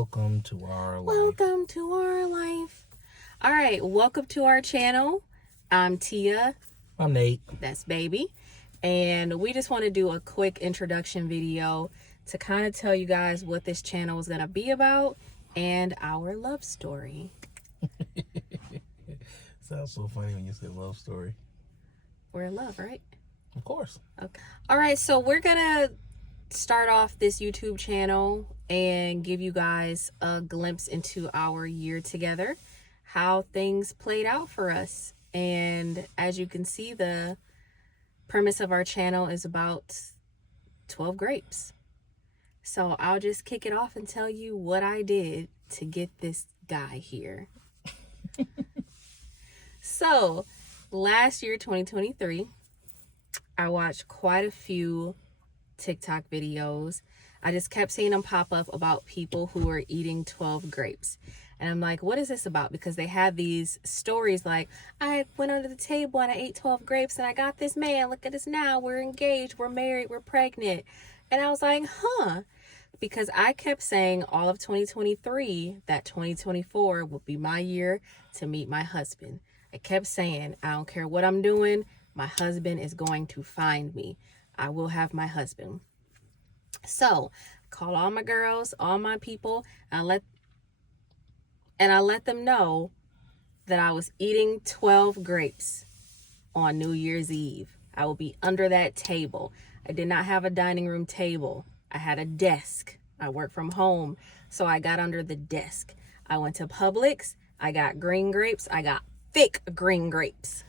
Welcome to our life. Welcome to our life. All right, welcome to our channel. I'm Tia. I'm Nate. That's Baby. And we just want to do a quick introduction video to kind of tell you guys what this channel is going to be about and our love story. Sounds so funny when you say love story. We're in love, right? Of course. Okay. All right, so we're going to start off this YouTube channel and give you guys a glimpse into our year together, how things played out for us. And as you can see, the premise of our channel is about 12 grapes. So I'll just kick it off and tell you what I did to get this guy here. So last year, 2023, I watched quite a few TikTok videos. I just kept seeing them pop up about people who are eating 12 grapes. And I'm like, what is this about? Because they had these stories like, I went under the table and I ate 12 grapes and I got this man. Look at us now. We're engaged. We're married. We're pregnant. And I was like, because I kept saying all of 2023 that 2024 would be my year to meet my husband. I kept saying, I don't care what I'm doing. My husband is going to find me. I will have my husband. So call all my girls, all my people, and I let them know that I was eating 12 grapes on New Year's Eve. I will be under that table. I did not have a dining room table. I had a desk. I work from home, so I got under the desk. I went to Publix. I got green grapes. I got thick green grapes.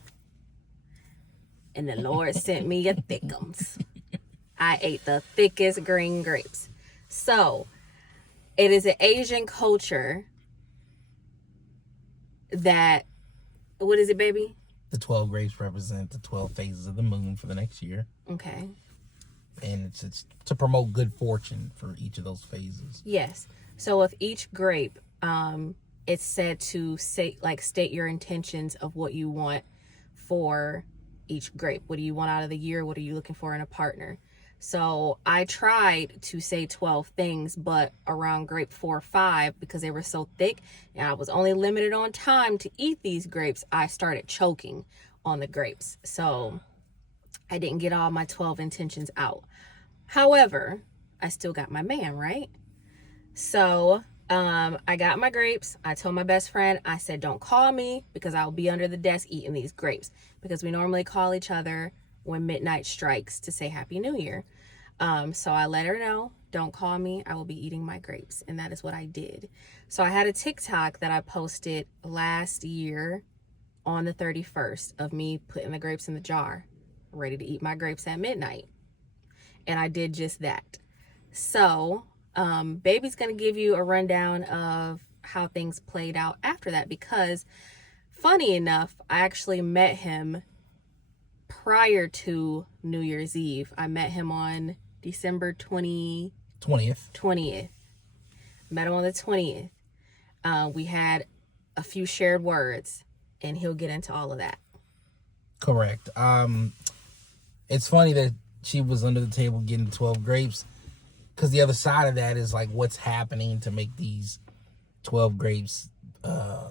And the Lord sent me a thickums. I ate the thickest green grapes. So it is an Asian culture that, what is it, baby? The 12 grapes represent the 12 phases of the moon for the next year. Okay. And it's to promote good fortune for each of those phases. Yes. So with each grape, it's said to state your intentions of what you want for each grape. What do you want out of the year? What are you looking for in a partner? So I tried to say 12 things, but around grape 4 or 5, because they were so thick and I was only limited on time to eat these grapes, I started choking on the grapes. So I didn't get all my 12 intentions out. However, I still got my man, right? So I got my grapes. I told my best friend, I said, don't call me because I'll be under the desk eating these grapes, because we normally call each other when midnight strikes to say Happy New Year. So I let her know, don't call me. I will be eating my grapes. And that is what I did. So I had a TikTok that I posted last year on the 31st of me putting the grapes in the jar, ready to eat my grapes at midnight. And I did just that. So Baby's going to give you a rundown of how things played out after that, because funny enough, I actually met him prior to New Year's Eve. I met him on December 20th. Met him on the 20th. We had a few shared words, and he'll get into all of that. Correct. It's funny that she was under the table getting 12 grapes, because the other side of that is like what's happening to make these 12 grapes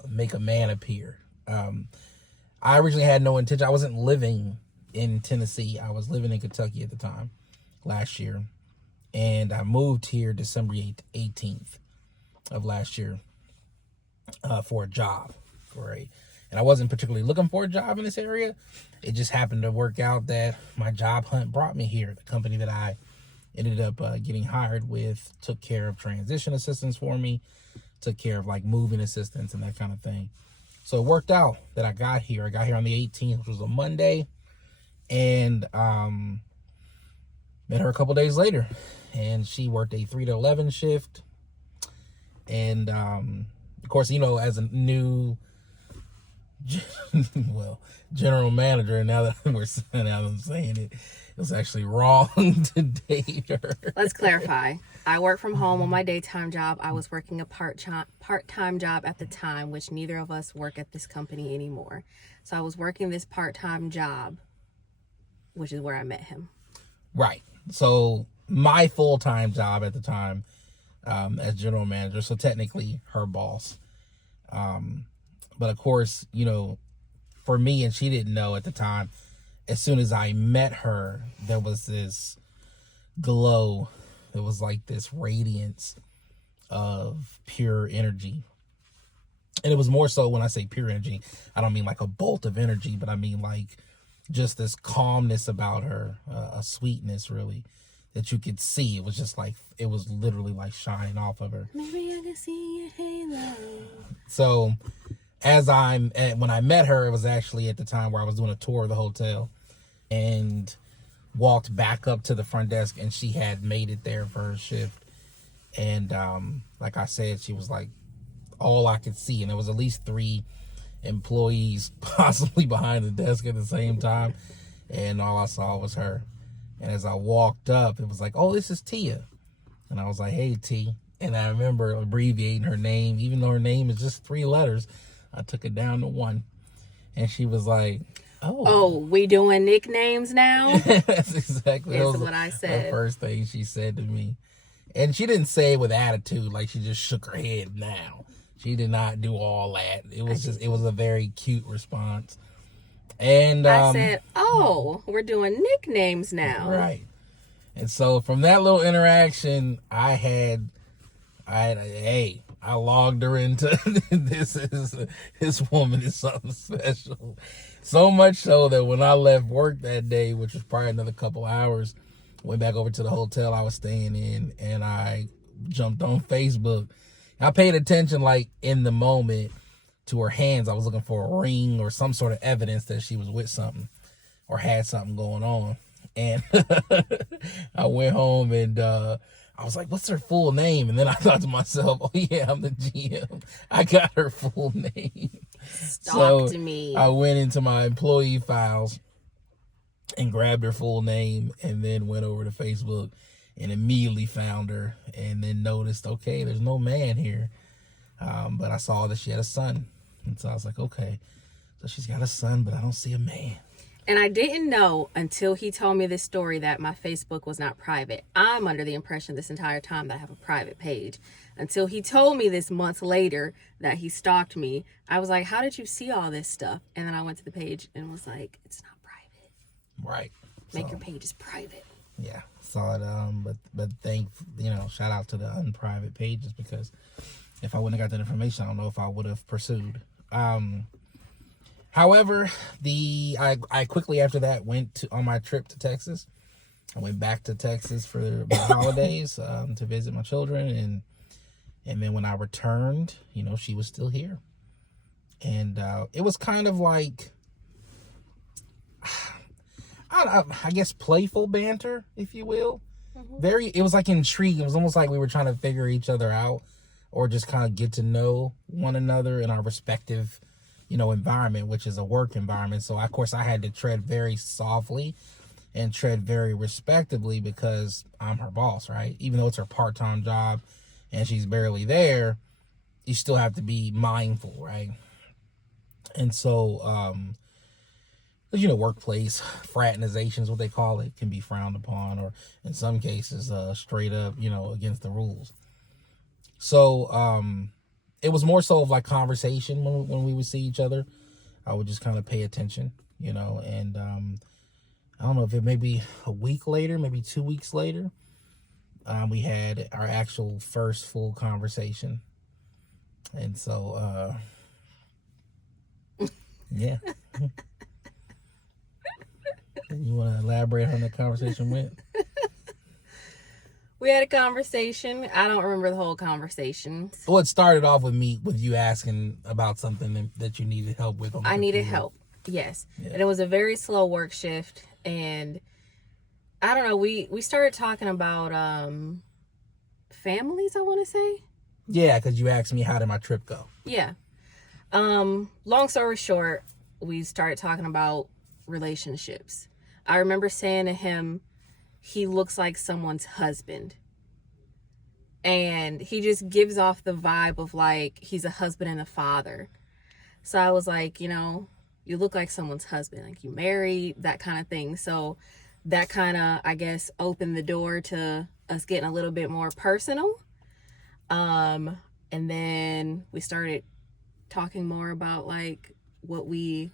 make a man appear. I originally had no intention. I wasn't living in Tennessee. I was living in Kentucky at the time, last year. And I moved here December 18th of last year for a job. And I wasn't particularly looking for a job in this area. It just happened to work out that my job hunt brought me here. The company that I ended up getting hired with took care of transition assistance for me, took care of like moving assistance and that kind of thing. So it worked out that I got here. I got here on the 18th, which was a Monday, and met her a couple days later, and she worked a 3 to 11 shift. And of course, you know, as a new general manager, now that I'm saying it, it was actually wrong to date her. Let's clarify. I work from home on my daytime job. I was working a part-time job at the time, which neither of us work at this company anymore. So I was working this part-time job, which is where I met him. Right. So my full-time job at the time as general manager. So technically her boss. But of course, for me, and she didn't know at the time, as soon as I met her, there was this glow. There was like this radiance of pure energy. And it was more so, when I say pure energy, I don't mean like a bolt of energy, but I mean like just this calmness about her, a sweetness really that you could see. It was just like, it was literally like shining off of her. Maybe I can see a halo. So when I met her, it was actually at the time where I was doing a tour of the hotel and walked back up to the front desk, and she had made it there for her shift. And like I said, she was like all I could see, and there was at least 3 employees possibly behind the desk at the same time, and all I saw was her. And as I walked up, it was like, oh, this is Tia. And I was like, hey, T. And I remember abbreviating her name, even though her name is just 3 letters. I took it down to 1. And she was like, oh, we doing nicknames now? That's exactly what I said. The first thing she said to me. And she didn't say it with attitude, like she just shook her head now. She did not do all that. It was a very cute response. And I said, oh, we're doing nicknames now. Right. And so from that little interaction, I logged her into this woman is something special. So much so that when I left work that day, which was probably another couple hours, went back over to the hotel I was staying in, and I jumped on Facebook. I paid attention, like, in the moment to her hands. I was looking for a ring or some sort of evidence that she was with something or had something going on. And I went home and I was like, what's her full name? And then I thought to myself, oh yeah, I'm the GM. I got her full name. Stalked me. I went into my employee files and grabbed her full name, and then went over to Facebook and immediately found her, and then noticed, okay, there's no man here. But I saw that she had a son. And so I was like, okay, so she's got a son, but I don't see a man. And I didn't know until he told me this story that my Facebook was not private. I'm under the impression this entire time that I have a private page. Until he told me this months later that he stalked me, I was like, how did you see all this stuff? And then I went to the page and was like, it's not private. Right. Make your pages private. Yeah. Saw it. But shout out to the unprivate pages, because if I wouldn't have got that information, I don't know if I would have pursued. However, I quickly after that went on my trip to Texas. I went back to Texas for the holidays to visit my children, and then when I returned, she was still here, and it was kind of like, I guess, playful banter, if you will. Mm-hmm. It was like intriguing. It was almost like we were trying to figure each other out, or just kind of get to know one another in our respective environment, which is a work environment. So of course I had to tread very softly and tread very respectably, because I'm her boss, right? Even though it's her part-time job and she's barely there, you still have to be mindful, right? And so workplace fraternization is what they call it, can be frowned upon, or in some cases straight up against the rules. So it was more so of like conversation when we would see each other. I would just kind of pay attention, and I don't know if it maybe a week later, maybe 2 weeks later, we had our actual first full conversation. And so, yeah. You want to elaborate on how that conversation went? We had a conversation. I don't remember the whole conversation. Well, it started off with you asking about something that you needed help with. I needed help, yes. Yeah. And it was a very slow work shift. And I don't know, we started talking about families, I want to say. Yeah, because you asked me, how did my trip go? Yeah. Long story short, we started talking about relationships. I remember saying to him, he looks like someone's husband. And he just gives off the vibe of like he's a husband and a father. So I was like, you look like someone's husband, like you married, that kind of thing. So that kind of, I guess, opened the door to us getting a little bit more personal. And then we started talking more about like what we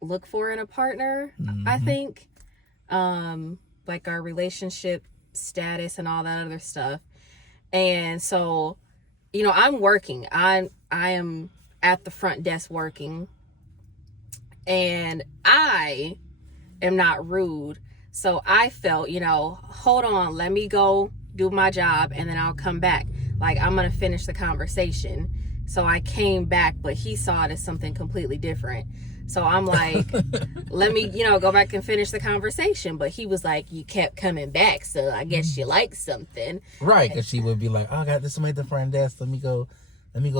look for in a partner, I think. Like our relationship status and all that other stuff. And so, you know, I'm working. I am at the front desk working. And I am not rude. So I felt, you know, hold on, let me go do my job and then I'll come back. Like, I'm going to finish the conversation. So I came back, but he saw it as something completely different. So I'm like, let me, you know, go back and finish the conversation. But he was like, you kept coming back, so I guess you like something. Right, because she would be like, oh, I got this somebody at the front desk. Let me go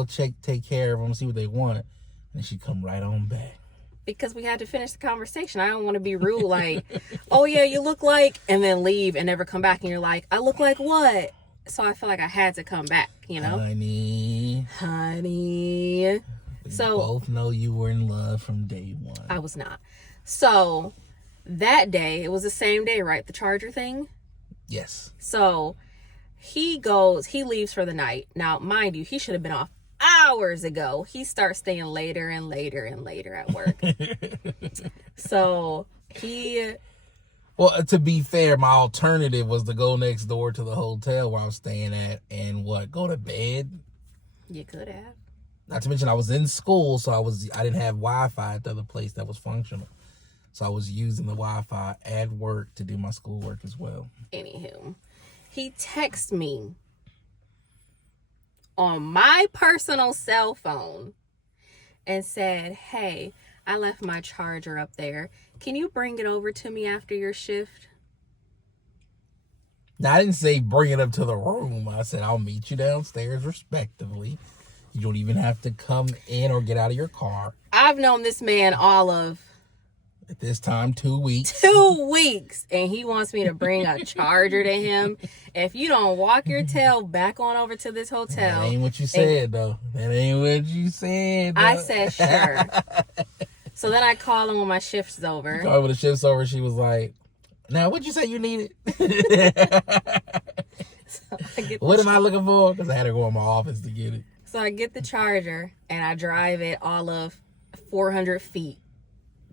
take care of them, see what they want. And she'd come right on back. Because we had to finish the conversation. I don't want to be rude, like, oh yeah, you look like, and then leave and never come back. And you're like, I look like what? So I feel like I had to come back, you know? Honey. We both know you were in love from day one. I was not. So that day, it was the same day, right? The charger thing? Yes. So he leaves for the night. Now, mind you, he should have been off hours ago. He starts staying later and later and later at work. So well, to be fair, my alternative was to go next door to the hotel where I was staying at and go to bed. You could have. Not to mention I was in school, so I didn't have Wi-Fi at the other place that was functional. So I was using the Wi-Fi at work to do my schoolwork as well. Anywho, he texted me on my personal cell phone and said, hey, I left my charger up there. Can you bring it over to me after your shift? Now, I didn't say bring it up to the room. I said I'll meet you downstairs respectively. You don't even have to come in or get out of your car. I've known this man all of... At this time, 2 weeks. 2 weeks. And he wants me to bring a charger to him. If you don't walk your tail back on over to this hotel... That ain't what you said, though. That ain't what you said, though. I said, sure. So then I call him when my shift's over. When the shift's over, she was like, now, what'd you say you needed? What am I looking for? Because I had to go in my office to get it. So I get the charger, and I drive it all of 400 feet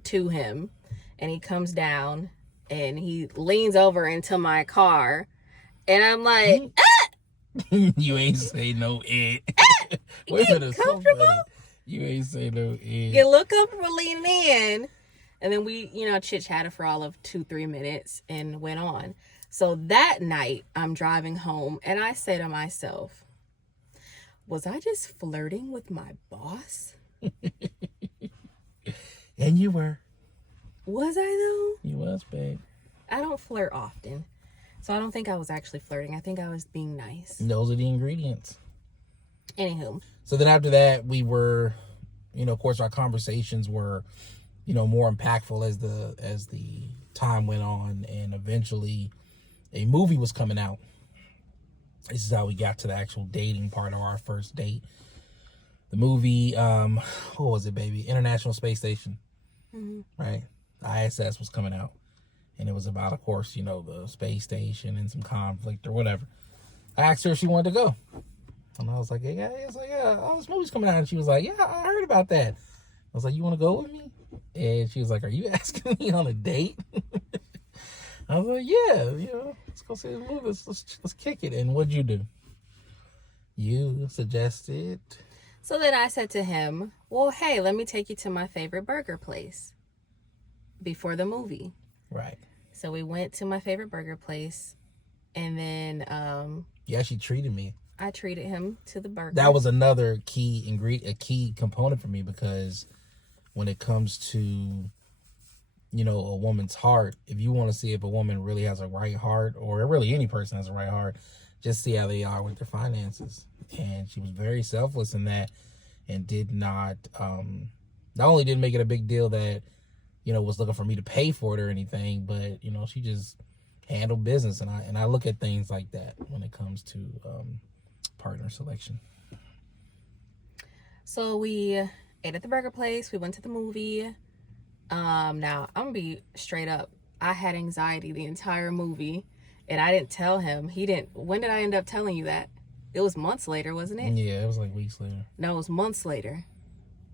to him. And he comes down, and he leans over into my car. And I'm like, You ain't say no it. Wait a minute, comfortable? You ain't say no it. Get a little comfortable leaning in. And then we, chit-chatted for all of 2-3 minutes and went on. So that night, I'm driving home, and I say to myself, was I just flirting with my boss? And you were. Was I, though? You was, babe. I don't flirt often. So I don't think I was actually flirting. I think I was being nice. Those are the ingredients. Anywho. So then after that, we were, of course, our conversations were, more impactful as the time went on. And eventually a movie was coming out. This is how we got to the actual dating part of our first date. The movie, what was it, baby? International Space Station. Mm-hmm. Right? ISS was coming out. And it was about, of course, the space station and some conflict or whatever. I asked her if she wanted to go. And I was like, yeah. Oh, this movie's coming out. And she was like, yeah, I heard about that. I was like, you want to go with me? And she was like, are you asking me on a date? I was like, yeah, let's go see the movie. Let's kick it. And what'd you do? You suggested. So then I said to him, well, hey, let me take you to my favorite burger place before the movie. Right. So we went to my favorite burger place, and then yeah, she treated me. I treated him to the burger. That was another key ingredient, a key component for me, because when it comes to a woman's heart, if you want to see if a woman really has a right heart, or really any person has a right heart, just see how they are with their finances. And she was very selfless in that, and did not only didn't make it a big deal that was looking for me to pay for it or anything, but she just handled business. And I look at things like that when it comes to partner selection. So we ate at the burger place. We went to the movie. Now I'm gonna be straight up. I had anxiety the entire movie, and I didn't tell him. He didn't. When did I end up telling you that? It was months later, wasn't it? Yeah, it was like weeks later. No, it was months later.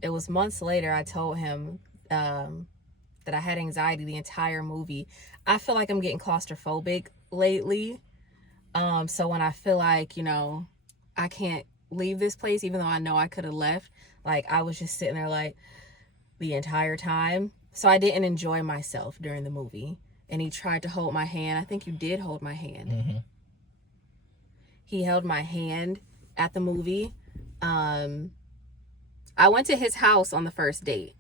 It was months later I told him that I had anxiety the entire movie. I feel like I'm getting claustrophobic lately. So when I feel like, you know, I can't leave this place, even though I know I could have left, like I was just sitting there like the entire time. So I didn't enjoy myself during the movie. And he tried to hold my hand. I think you did hold my hand. Mm-hmm. He held my hand at the movie. I went to his house on the first date.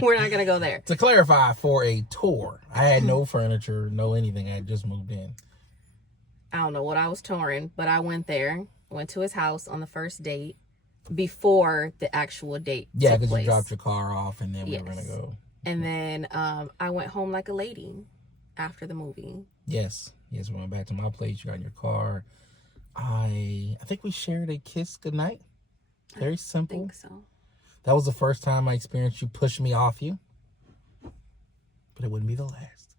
We're not going to go there. To clarify, for a tour, I had no furniture, no anything. I had just moved in. I don't know what I was touring, but I went there. Went to his house on the first date before the actual date. Yeah, because you dropped your car off and then we were going to go. And then I went home like a lady after the movie. Yes, we went back to my place. You got in your car. I think we shared a kiss goodnight. Very simple. I think so. That was the first time I experienced you push me off you. But it wouldn't be the last.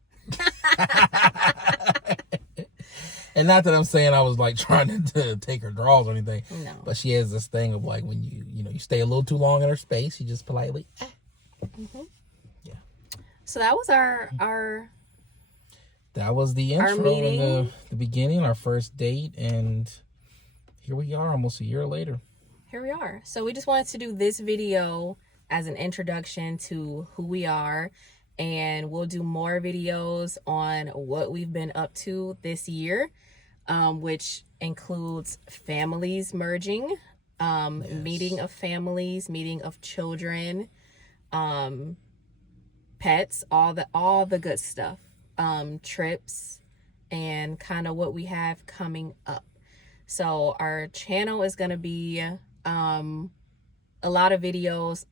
And not that I'm saying I was like trying to take her draws or anything. No. But she has this thing of like when you stay a little too long in her space, you just politely. Mm-hmm. Yeah. So that was our That was the intro, meeting. the beginning, our first date, and here we are almost a year later. Here we are. So we just wanted to do this video as an introduction to who we are, and we'll do more videos on what we've been up to this year, which includes families merging, Yes. meeting of families, meeting of children, pets, all the good stuff, trips, and kind of what we have coming up. So our channel is going to be a lot of videos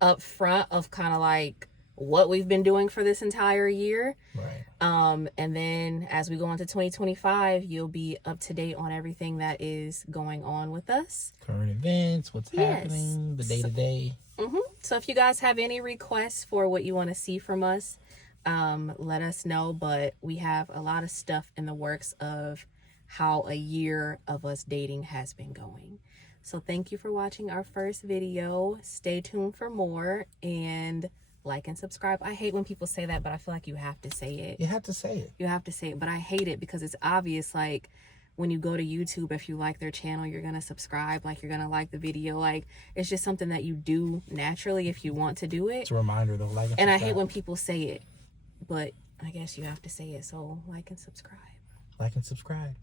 up front of kind of like what we've been doing for this entire year. Right. And then as we go into 2025, you'll be up to date on everything that is going on with us. Current events, what's happening, the day-to-day. So if you guys have any requests for what you want to see from us, let us know. But we have a lot of stuff in the works of how a year of us dating has been going. So thank you for watching our first video. Stay tuned for more, and like and subscribe. I hate when people say that, but I feel like you have to say it. You have to say it. You have to say it, but I hate it because it's obvious. Like when you go to YouTube, if you like their channel, you're going to subscribe, like you're going to like the video. Like it's just something that you do naturally if you want to do it. It's a reminder though, like And I hate when people say it, but I guess you have to say it. So like and subscribe. Like and subscribe.